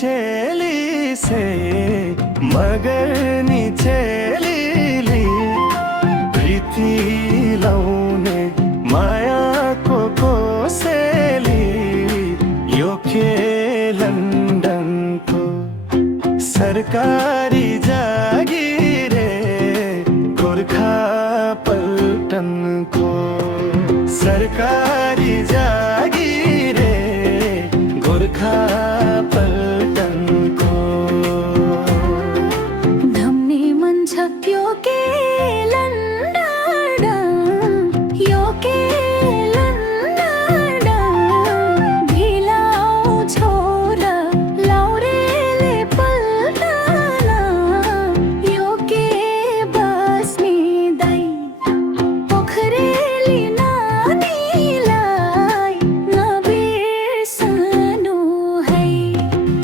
चेली से मगर नि चेलीली प्रीति लाउने मायाको कोसेली यो के लन्डनको सरकारी जागिरे गोर्खा पल्टनको सरकारी जागिरे गोर्खा पल्टनको धम्ने मन छ यो के लन्डन यो के लन्डन ढिलाउ छोरा लाउरेले पल्टन यो के बस्ने दाइ पोखरेली नानीलाई नबिर्सनु है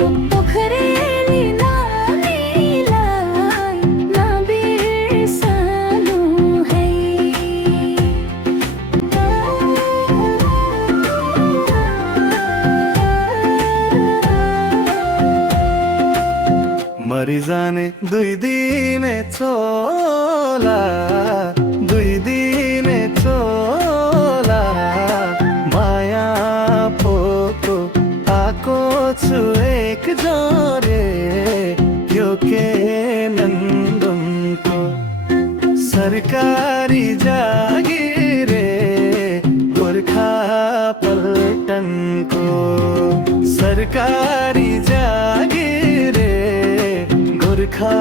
पोखरेली नानीलाई नबिर्सनु है मरि जाने दुई दिने चोला दुई दिने चोला माया पोको आको छु एक जोरे यो के नन्दनको सरकारी जागिरे गोर्खा पल्टनको सरकारी जागिरे गोर्खा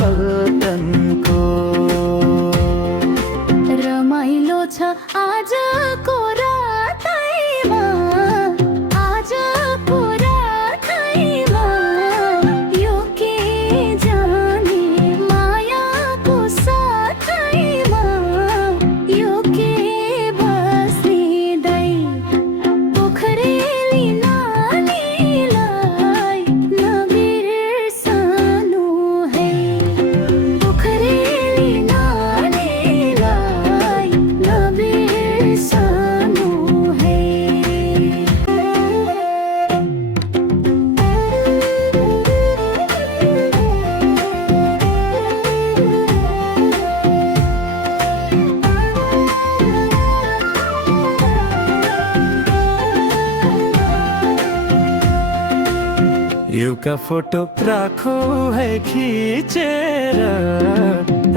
पल्टनको रमाइलो छ आजको रातैमा आजको रातैमा यो के जाने मायाको साथैमा यो के बस्ने दाइ पोखरेली नानीलाई नबिर्सनु है पोखरेली नानीलाई नबिर्सनु है युका फोटो राखो है खिचेर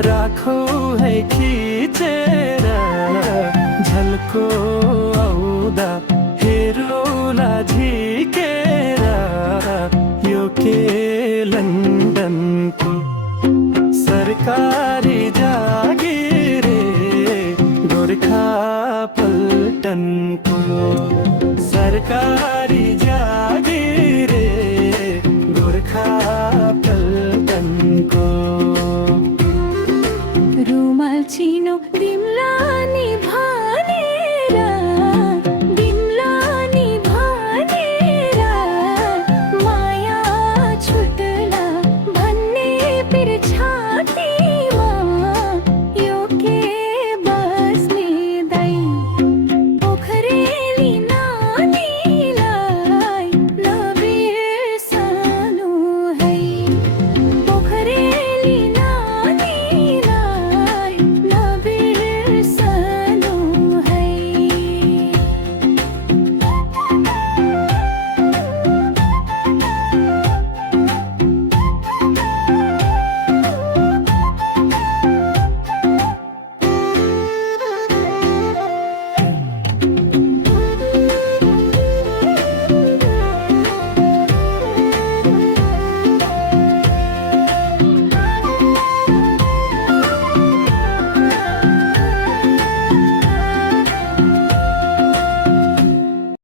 राखो है खिचेर झल्को आउँदा हेरौला झिकेर यो के लन्डनको सरकारी जागिरे गोर्खा पल्टनको सरकारी जागिरे गोर्खा पल्टनको